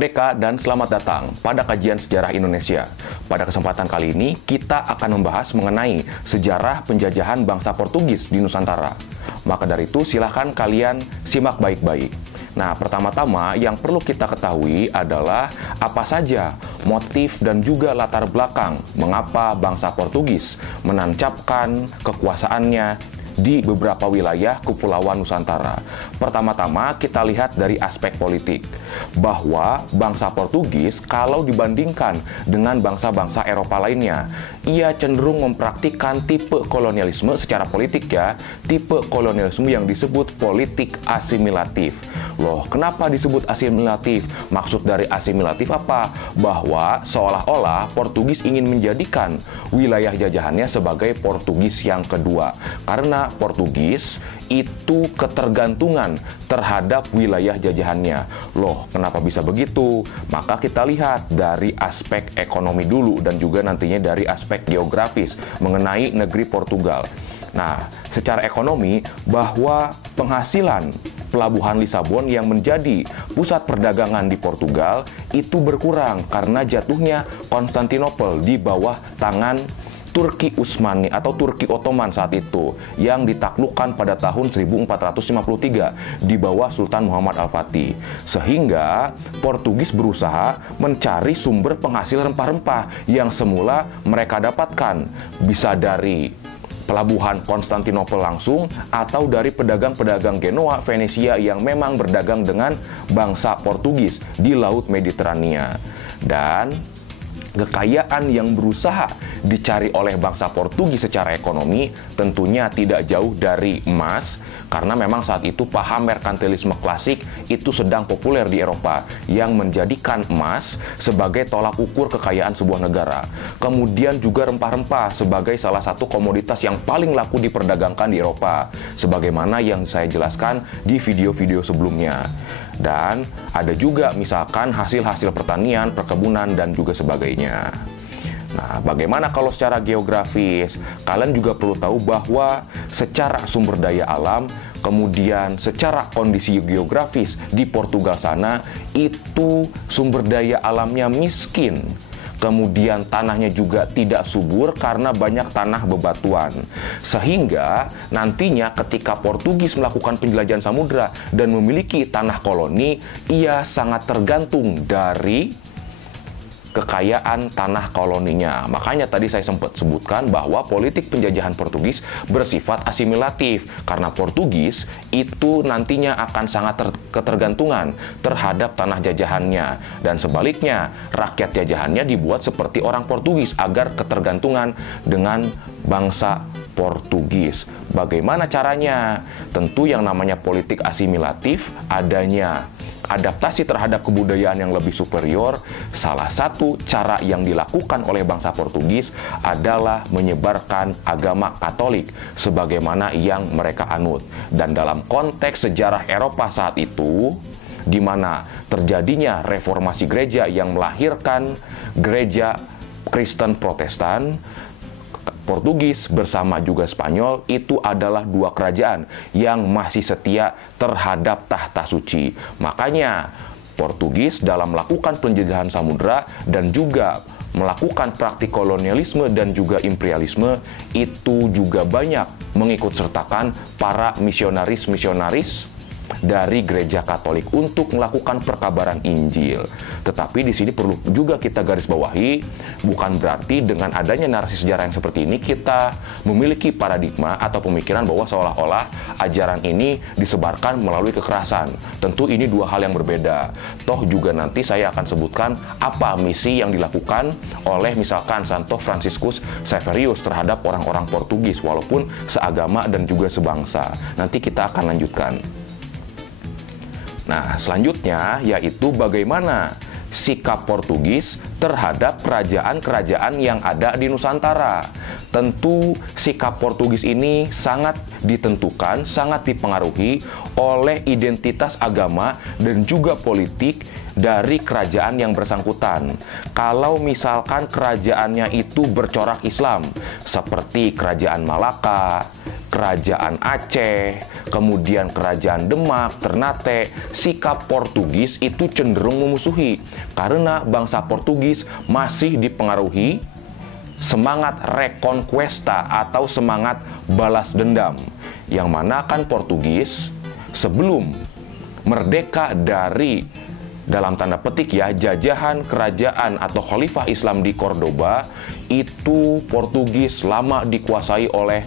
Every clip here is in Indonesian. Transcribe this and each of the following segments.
Merdeka dan selamat datang pada kajian sejarah Indonesia. Pada kesempatan kali ini, kita akan membahas mengenai sejarah penjajahan bangsa Portugis di Nusantara. Maka dari itu, silahkan kalian simak baik-baik. Nah, pertama-tama yang perlu kita ketahui adalah apa saja motif dan juga latar belakang mengapa bangsa Portugis menancapkan kekuasaannya di beberapa wilayah Kepulauan Nusantara. Pertama-tama kita lihat dari aspek politik, bahwa bangsa Portugis kalau dibandingkan dengan bangsa-bangsa Eropa lainnya, ia cenderung mempraktikkan tipe kolonialisme secara politik ya, tipe kolonialisme yang disebut politik asimilatif. Loh, kenapa disebut asimilatif? Maksud dari asimilatif apa? Bahwa seolah-olah Portugis ingin menjadikan wilayah jajahannya sebagai Portugis yang kedua. Karena Portugis itu ketergantungan terhadap wilayah jajahannya. Loh, kenapa bisa begitu? Maka kita lihat dari aspek ekonomi dulu dan juga nantinya dari aspek geografis mengenai negeri Portugal. Nah, secara ekonomi, bahwa penghasilan Pelabuhan Lisabon yang menjadi pusat perdagangan di Portugal itu berkurang karena jatuhnya Konstantinopel di bawah tangan Turki Utsmani atau Turki Ottoman saat itu yang ditaklukkan pada tahun 1453 di bawah Sultan Muhammad Al-Fatih. Sehingga Portugis berusaha mencari sumber penghasil rempah-rempah yang semula mereka dapatkan bisa dari pelabuhan Konstantinopel langsung atau dari pedagang-pedagang Genoa, Venesia yang memang berdagang dengan bangsa Portugis di Laut Mediterania. Dan kekayaan yang berusaha dicari oleh bangsa Portugis secara ekonomi tentunya tidak jauh dari emas, karena memang saat itu paham merkantilisme klasik itu sedang populer di Eropa yang menjadikan emas sebagai tolak ukur kekayaan sebuah negara. Kemudian juga rempah-rempah sebagai salah satu komoditas yang paling laku diperdagangkan di Eropa, sebagaimana yang saya jelaskan di video-video sebelumnya. Dan ada juga misalkan hasil-hasil pertanian, perkebunan, dan juga sebagainya. Nah, bagaimana kalau secara geografis? Kalian juga perlu tahu bahwa secara sumber daya alam, kemudian secara kondisi geografis di Portugal sana, itu sumber daya alamnya miskin. Kemudian tanahnya juga tidak subur karena banyak tanah bebatuan. Sehingga nantinya ketika Portugis melakukan penjelajahan samudra dan memiliki tanah koloni, ia sangat tergantung dari kekayaan tanah koloninya. Makanya tadi saya sempat sebutkan bahwa politik penjajahan Portugis bersifat asimilatif, karena Portugis itu nantinya akan sangat ketergantungan terhadap tanah jajahannya, dan sebaliknya rakyat jajahannya dibuat seperti orang Portugis agar ketergantungan dengan bangsa Portugis. Bagaimana caranya? Tentu yang namanya politik asimilatif, adanya adaptasi terhadap kebudayaan yang lebih superior. Salah satu cara yang dilakukan oleh bangsa Portugis adalah menyebarkan agama Katolik sebagaimana yang mereka anut. Dan dalam konteks sejarah Eropa saat itu, di mana terjadinya reformasi gereja yang melahirkan gereja Kristen Protestan, Portugis bersama juga Spanyol itu adalah dua kerajaan yang masih setia terhadap tahta suci. Makanya Portugis dalam melakukan penjajahan samudra dan juga melakukan praktik kolonialisme dan juga imperialisme itu juga banyak mengikut sertakan para misionaris-misionaris dari gereja Katolik untuk melakukan perkabaran Injil. Tetapi di sini perlu juga kita garis bawahi, bukan berarti dengan adanya narasi sejarah yang seperti ini kita memiliki paradigma atau pemikiran bahwa seolah-olah ajaran ini disebarkan melalui kekerasan. Tentu ini dua hal yang berbeda. Toh juga nanti saya akan sebutkan apa misi yang dilakukan oleh misalkan Santo Franciscus Xaverius terhadap orang-orang Portugis walaupun seagama dan juga sebangsa. Nanti kita akan lanjutkan. Nah, selanjutnya yaitu bagaimana sikap Portugis terhadap kerajaan-kerajaan yang ada di Nusantara. Tentu sikap Portugis ini sangat ditentukan, sangat dipengaruhi oleh identitas agama dan juga politik dari kerajaan yang bersangkutan. Kalau misalkan kerajaannya itu bercorak Islam, seperti Kerajaan Malaka, kerajaan Aceh, kemudian kerajaan Demak, Ternate, sikap Portugis itu cenderung memusuhi karena bangsa Portugis masih dipengaruhi semangat reconquista atau semangat balas dendam, yang mana kan Portugis sebelum merdeka dari, dalam tanda petik ya, jajahan kerajaan atau khalifah Islam di Cordoba, itu Portugis lama dikuasai oleh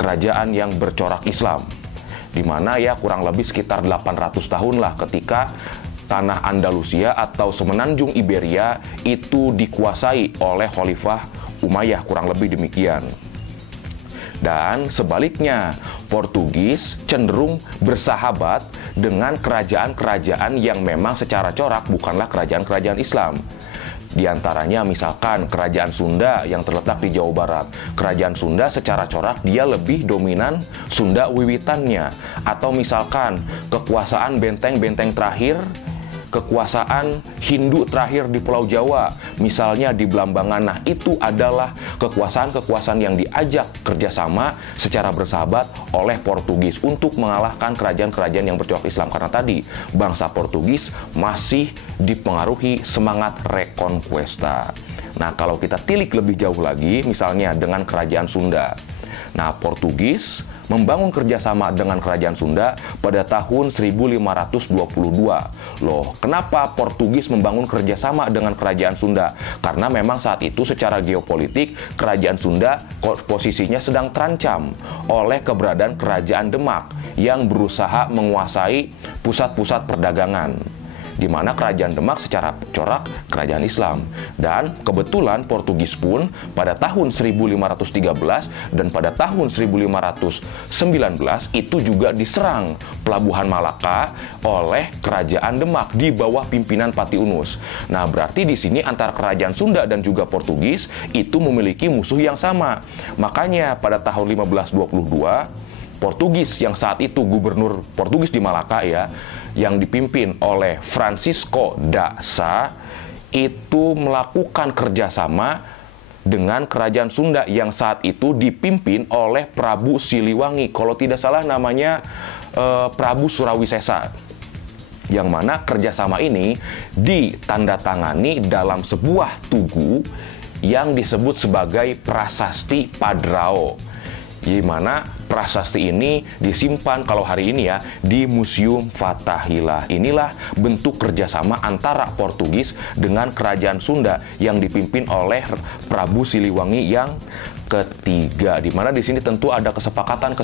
kerajaan yang bercorak Islam, di mana ya kurang lebih sekitar 800 tahun lah ketika tanah Andalusia atau semenanjung Iberia itu dikuasai oleh khalifah Umayyah, kurang lebih demikian. Dan sebaliknya, Portugis cenderung bersahabat dengan kerajaan-kerajaan yang memang secara corak bukanlah kerajaan-kerajaan Islam. Di antaranya misalkan kerajaan Sunda yang terletak di Jawa Barat. Kerajaan Sunda secara corak dia lebih dominan Sunda wiwitannya. Atau misalkan kekuasaan benteng-benteng terakhir, kekuasaan Hindu terakhir di Pulau Jawa, misalnya di Blambangan. Nah, itu adalah kekuasaan-kekuasaan yang diajak kerjasama secara bersahabat oleh Portugis untuk mengalahkan kerajaan-kerajaan yang bercorak Islam. Karena tadi, bangsa Portugis masih dipengaruhi semangat reconquista. Nah, kalau kita tilik lebih jauh lagi, misalnya dengan kerajaan Sunda. Nah, Portugis membangun kerjasama dengan kerajaan Sunda pada tahun 1522. Loh, kenapa Portugis membangun kerjasama dengan kerajaan Sunda? Karena memang saat itu secara geopolitik, kerajaan Sunda posisinya sedang terancam oleh keberadaan kerajaan Demak yang berusaha menguasai pusat-pusat perdagangan, di mana kerajaan Demak secara corak kerajaan Islam. Dan kebetulan Portugis pun pada tahun 1513 dan pada tahun 1519 itu juga diserang Pelabuhan Malaka oleh kerajaan Demak di bawah pimpinan Pati Unus. Nah, berarti di sini antara kerajaan Sunda dan juga Portugis itu memiliki musuh yang sama. Makanya pada tahun 1522 Portugis yang saat itu gubernur Portugis di Malaka ya, yang dipimpin oleh Francisco da Sá, itu melakukan kerjasama dengan kerajaan Sunda yang saat itu dipimpin oleh Prabu Siliwangi. Kalau tidak salah namanya Prabu Surawisesa. Yang mana kerjasama ini ditandatangani dalam sebuah tugu yang disebut sebagai Prasasti Padrao, di mana prasasti ini disimpan kalau hari ini ya di Museum Fathahillah. Inilah bentuk kerjasama antara Portugis dengan kerajaan Sunda yang dipimpin oleh Prabu Siliwangi yang ketiga, di mana di sini tentu ada kesepakatan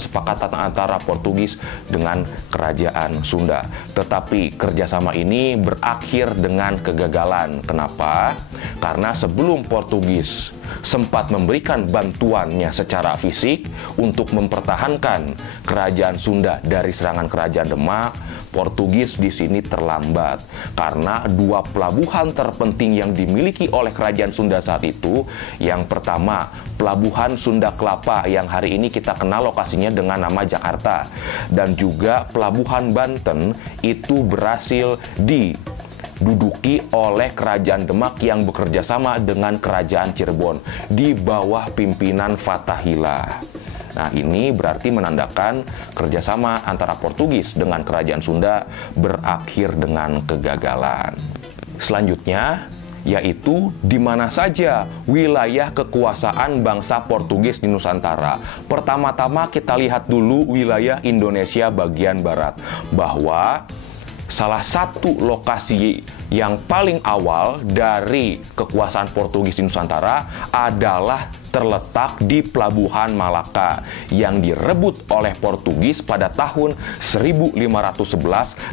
antara Portugis dengan kerajaan Sunda. Tetapi kerjasama ini berakhir dengan kegagalan. Kenapa? Karena sebelum Portugis sempat memberikan bantuannya secara fisik untuk mempertahankan kerajaan Sunda dari serangan kerajaan Demak, Portugis di sini terlambat karena dua pelabuhan terpenting yang dimiliki oleh kerajaan Sunda saat itu. Yang pertama, Pelabuhan Sunda Kelapa yang hari ini kita kenal lokasinya dengan nama Jakarta, dan juga Pelabuhan Banten itu berhasil diduduki oleh kerajaan Demak yang bekerja sama dengan kerajaan Cirebon di bawah pimpinan Fathahillah. Nah, ini berarti menandakan kerjasama antara Portugis dengan kerajaan Sunda berakhir dengan kegagalan. Selanjutnya, yaitu di mana saja wilayah kekuasaan bangsa Portugis di Nusantara. Pertama-tama kita lihat dulu wilayah Indonesia bagian barat, bahwa salah satu lokasi yang paling awal dari kekuasaan Portugis di Nusantara adalah terletak di Pelabuhan Malaka yang direbut oleh Portugis pada tahun 1511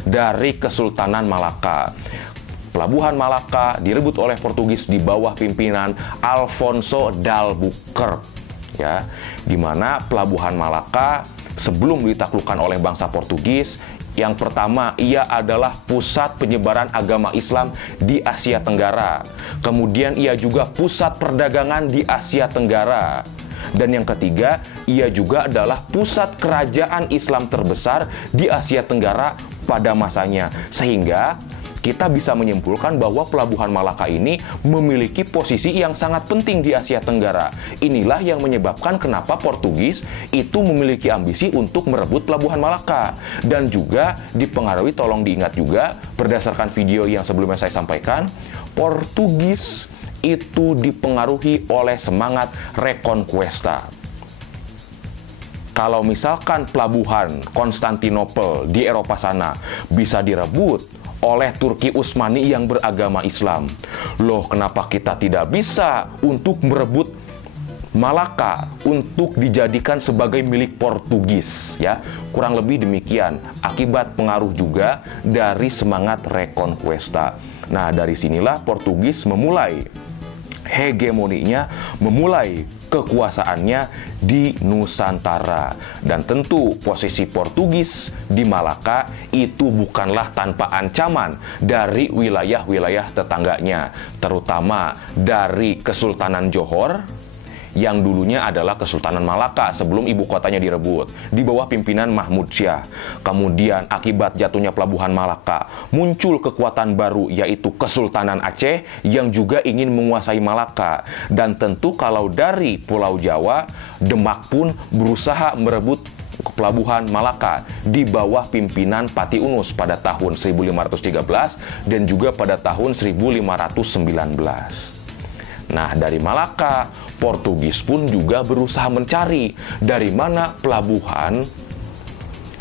dari Kesultanan Malaka. Pelabuhan Malaka direbut oleh Portugis di bawah pimpinan Alfonso d'Albuquerque, ya, di mana Pelabuhan Malaka sebelum ditaklukkan oleh bangsa Portugis, yang pertama, ia adalah pusat penyebaran agama Islam di Asia Tenggara. Kemudian ia juga pusat perdagangan di Asia Tenggara. Dan yang ketiga, ia juga adalah pusat kerajaan Islam terbesar di Asia Tenggara pada masanya. Sehingga kita bisa menyimpulkan bahwa Pelabuhan Malaka ini memiliki posisi yang sangat penting di Asia Tenggara. Inilah yang menyebabkan kenapa Portugis itu memiliki ambisi untuk merebut Pelabuhan Malaka. Dan juga dipengaruhi, tolong diingat juga, berdasarkan video yang sebelumnya saya sampaikan, Portugis itu dipengaruhi oleh semangat Reconquista. Kalau misalkan pelabuhan Konstantinopel di Eropa sana bisa direbut oleh Turki Utsmani yang beragama Islam, loh kenapa kita tidak bisa untuk merebut Malaka untuk dijadikan sebagai milik Portugis, ya? Kurang lebih demikian, akibat pengaruh juga dari semangat Reconquista. Nah, dari sinilah Portugis memulai hegemoninya, memulai kekuasaannya di Nusantara. Dan tentu posisi Portugis di Malaka itu bukanlah tanpa ancaman dari wilayah-wilayah tetangganya, terutama dari Kesultanan Johor yang dulunya adalah Kesultanan Malaka sebelum ibu kotanya direbut di bawah pimpinan Mahmud Syah. Kemudian akibat jatuhnya Pelabuhan Malaka, muncul kekuatan baru yaitu Kesultanan Aceh yang juga ingin menguasai Malaka. Dan tentu kalau dari Pulau Jawa, Demak pun berusaha merebut Pelabuhan Malaka di bawah pimpinan Pati Unus pada tahun 1513 dan juga pada tahun 1519. Nah, dari Malaka, Portugis pun juga berusaha mencari dari mana pelabuhan,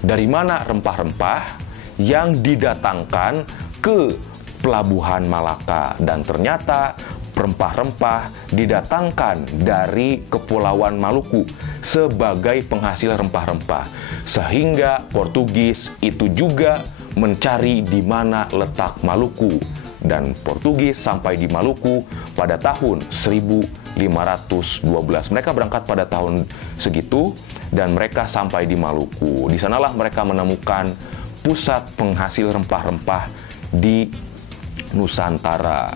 dari mana rempah-rempah yang didatangkan ke Pelabuhan Malaka. Dan ternyata rempah-rempah didatangkan dari Kepulauan Maluku sebagai penghasil rempah-rempah. Sehingga Portugis itu juga mencari di mana letak Maluku. Dan Portugis sampai di Maluku pada tahun 1512. Mereka berangkat pada tahun segitu dan mereka sampai di Maluku. Di sanalah mereka menemukan pusat penghasil rempah-rempah di Nusantara.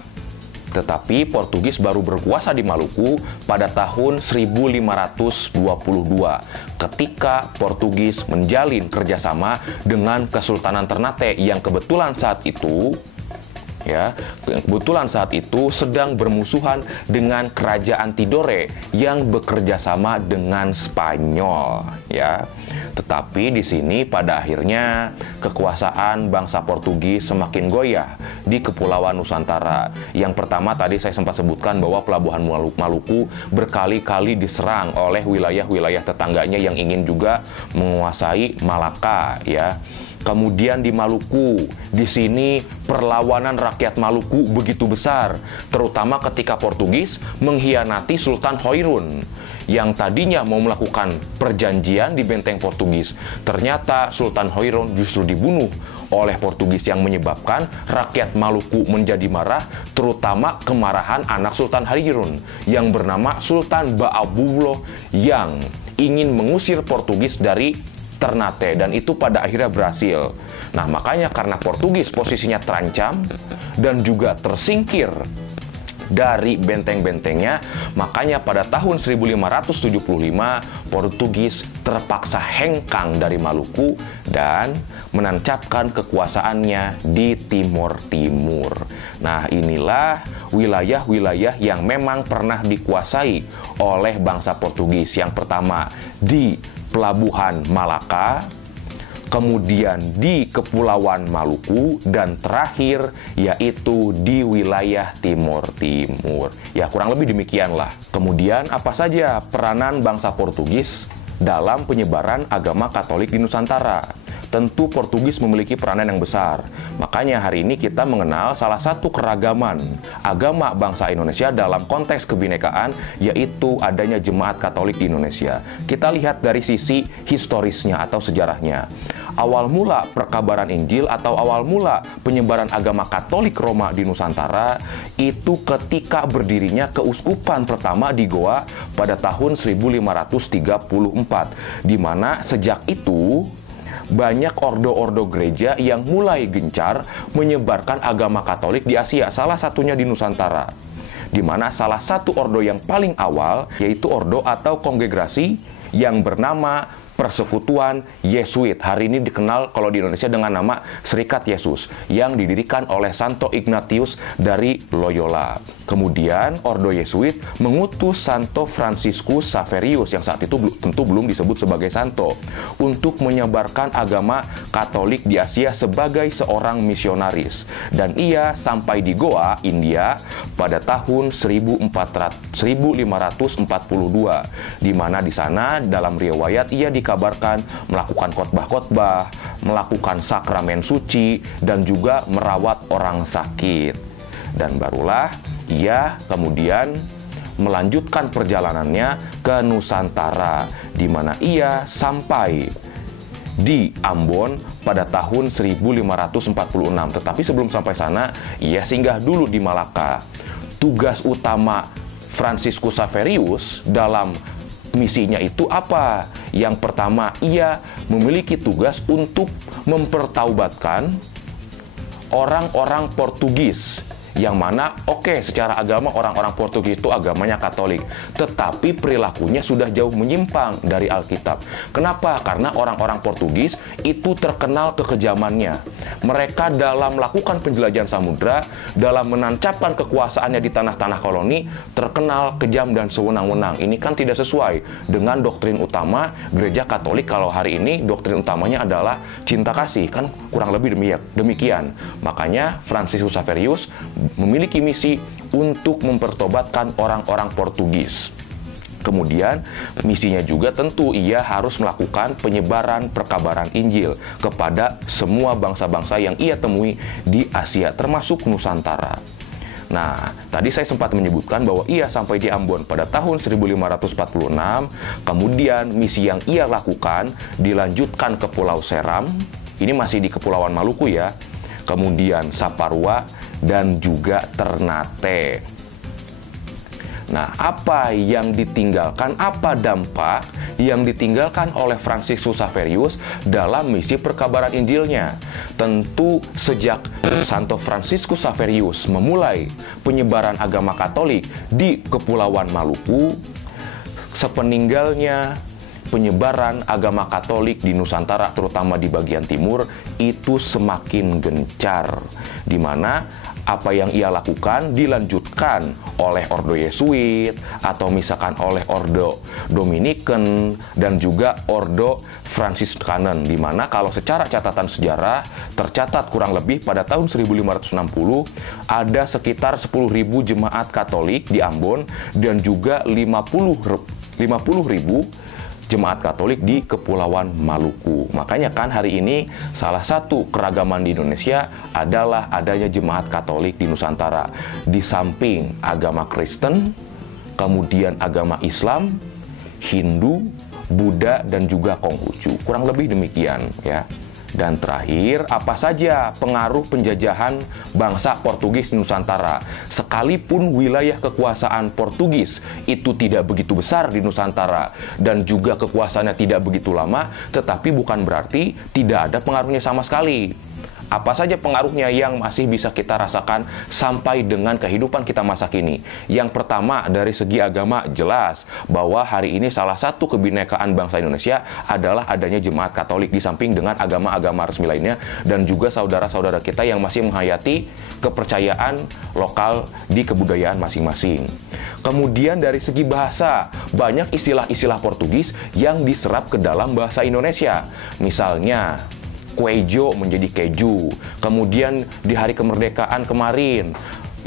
Tetapi Portugis baru berkuasa di Maluku pada tahun 1522 ketika Portugis menjalin kerjasama dengan Kesultanan Ternate yang kebetulan saat itu sedang bermusuhan dengan Kerajaan Tidore yang bekerja sama dengan Spanyol, ya. Tetapi di sini pada akhirnya kekuasaan bangsa Portugis semakin goyah di Kepulauan Nusantara. Yang pertama tadi saya sempat sebutkan bahwa Pelabuhan Maluku berkali-kali diserang oleh wilayah-wilayah tetangganya yang ingin juga menguasai Malaka, ya. Kemudian di Maluku, di sini perlawanan rakyat Maluku begitu besar, terutama ketika Portugis mengkhianati Sultan Hoirun yang tadinya mau melakukan perjanjian di benteng Portugis. Ternyata Sultan Hoirun justru dibunuh oleh Portugis yang menyebabkan rakyat Maluku menjadi marah, terutama kemarahan anak Sultan Hoirun yang bernama Sultan Ba'abullah yang ingin mengusir Portugis dari Ternate, dan itu pada akhirnya berhasil. Nah, makanya karena Portugis posisinya terancam dan juga tersingkir dari benteng-bentengnya, makanya pada tahun 1575 Portugis terpaksa hengkang dari Maluku dan menancapkan kekuasaannya di Timur Timur. Nah, inilah wilayah-wilayah yang memang pernah dikuasai oleh bangsa Portugis. Yang pertama di Pelabuhan Malaka, kemudian di Kepulauan Maluku, dan terakhir yaitu di wilayah Timur Timur. Ya, kurang lebih demikianlah. Kemudian apa saja peranan bangsa Portugis dalam penyebaran agama Katolik di Nusantara? Tentu Portugis memiliki peranan yang besar. Makanya hari ini kita mengenal salah satu keragaman agama bangsa Indonesia dalam konteks kebinekaan, yaitu adanya Jemaat Katolik di Indonesia. Kita lihat dari sisi historisnya atau sejarahnya. Awal mula perkabaran Injil atau awal mula penyebaran agama Katolik Roma di Nusantara itu ketika berdirinya keuskupan pertama di Goa pada tahun 1534, di mana sejak itu banyak ordo-ordo gereja yang mulai gencar menyebarkan agama Katolik di Asia, salah satunya di Nusantara. di mana salah satu ordo yang paling awal yaitu ordo atau kongregasi yang bernama Persekutuan Yesuit. Hari ini dikenal kalau di Indonesia dengan nama Serikat Yesus yang didirikan oleh Santo Ignatius dari Loyola. Kemudian Ordo Yesuit mengutus Santo Fransiskus Xaverius yang saat itu tentu belum disebut sebagai santo untuk menyebarkan agama Katolik di Asia sebagai seorang misionaris. Dan ia sampai di Goa, India pada tahun 1542, di mana di sana dalam riwayat ia dikabarkan melakukan khotbah-khotbah, melakukan sakramen suci, dan juga merawat orang sakit. Dan barulah ia kemudian melanjutkan perjalanannya ke Nusantara, di mana ia sampai di Ambon pada tahun 1546. Tetapi sebelum sampai sana, ia singgah dulu di Malaka. Tugas utama Fransiskus Xaverius dalam misinya itu apa? Yang pertama, ia memiliki tugas untuk mempertaubatkan orang-orang Portugis, yang mana secara agama orang-orang Portugis itu agamanya Katolik, tetapi perilakunya sudah jauh menyimpang dari Alkitab. Kenapa? Karena orang-orang Portugis itu terkenal kekejamannya. Mereka dalam melakukan penjelajahan samudra, dalam menancapkan kekuasaannya di tanah-tanah koloni, terkenal kejam dan sewenang-wenang. Ini kan tidak sesuai dengan doktrin utama Gereja Katolik. Kalau hari ini doktrin utamanya adalah cinta kasih, kan kurang lebih demikian. Makanya Fransiskus Xaverius memiliki misi untuk mempertobatkan orang-orang Portugis. Kemudian misinya juga tentu ia harus melakukan penyebaran perkabaran Injil kepada semua bangsa-bangsa yang ia temui di Asia, termasuk Nusantara. Nah, tadi saya sempat menyebutkan bahwa ia sampai di Ambon pada tahun 1546, kemudian misi yang ia lakukan dilanjutkan ke Pulau Seram, ini masih di Kepulauan Maluku ya, kemudian Saparua, dan juga Ternate. Nah, apa yang ditinggalkan, apa dampak yang ditinggalkan oleh Fransiskus Xaverius dalam misi perkabaran Injilnya? Tentu sejak Santo Fransiskus Xaverius memulai penyebaran agama Katolik di Kepulauan Maluku, sepeninggalnya penyebaran agama Katolik di Nusantara, terutama di bagian timur, itu semakin gencar, di mana apa yang ia lakukan dilanjutkan oleh Ordo Yesuit, atau misalkan oleh Ordo Dominican, dan juga Ordo Franciskanen, di mana kalau secara catatan sejarah tercatat kurang lebih pada tahun 1560 ada sekitar 10.000 jemaat Katolik di Ambon dan juga 50.000 jemaat Katolik di Kepulauan Maluku. Makanya kan hari ini salah satu keragaman di Indonesia adalah adanya jemaat Katolik di Nusantara. Di samping agama Kristen, kemudian agama Islam, Hindu, Buddha, dan juga Konghucu. Kurang lebih demikian ya. Dan terakhir, apa saja pengaruh penjajahan bangsa Portugis di Nusantara? Sekalipun wilayah kekuasaan Portugis itu tidak begitu besar di Nusantara dan juga kekuasaannya tidak begitu lama, tetapi bukan berarti tidak ada pengaruhnya sama sekali. Apa saja pengaruhnya yang masih bisa kita rasakan sampai dengan kehidupan kita masa kini? Yang pertama, dari segi agama jelas bahwa hari ini salah satu kebinekaan bangsa Indonesia adalah adanya jemaat Katolik di samping dengan agama-agama resmi lainnya, dan juga saudara-saudara kita yang masih menghayati kepercayaan lokal di kebudayaan masing-masing. Kemudian dari segi bahasa, banyak istilah-istilah Portugis yang diserap ke dalam bahasa Indonesia. Misalnya, Queijo menjadi keju. Kemudian di hari kemerdekaan kemarin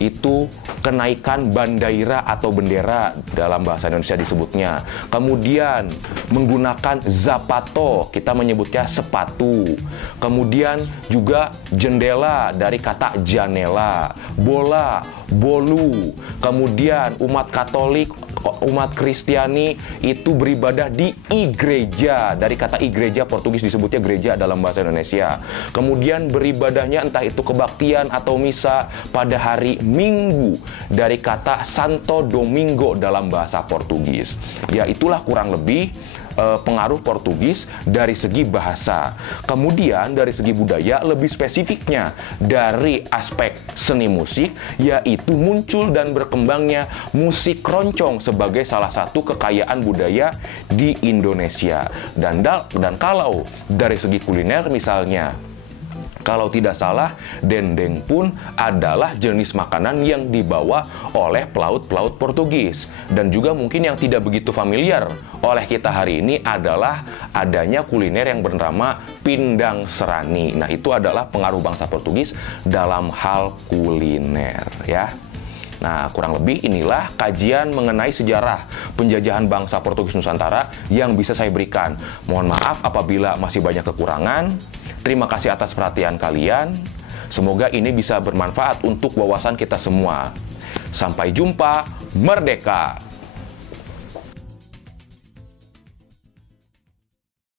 itu kenaikan bandaira atau bendera dalam bahasa Indonesia disebutnya. Kemudian menggunakan zapato, kita menyebutnya sepatu. Kemudian juga jendela dari kata janela, bola, bolu. Kemudian umat Katolik, umat Kristiani itu beribadah di igreja, dari kata igreja Portugis disebutnya gereja dalam bahasa Indonesia. Kemudian beribadahnya entah itu kebaktian atau misa pada hari Minggu, dari kata Santo Domingo dalam bahasa Portugis. Ya, itulah kurang lebih pengaruh Portugis dari segi bahasa. Kemudian dari segi budaya, lebih spesifiknya dari aspek seni musik, yaitu muncul dan berkembangnya musik keroncong sebagai salah satu kekayaan budaya di Indonesia. Dan kalau dari segi kuliner misalnya, kalau tidak salah, dendeng pun adalah jenis makanan yang dibawa oleh pelaut-pelaut Portugis. Dan juga mungkin yang tidak begitu familiar oleh kita hari ini adalah adanya kuliner yang bernama pindang serani. Nah, itu adalah pengaruh bangsa Portugis dalam hal kuliner, ya. Nah, kurang lebih inilah kajian mengenai sejarah penjajahan bangsa Portugis Nusantara yang bisa saya berikan. Mohon maaf apabila masih banyak kekurangan. Terima kasih atas perhatian kalian. Semoga ini bisa bermanfaat untuk wawasan kita semua. Sampai jumpa, merdeka!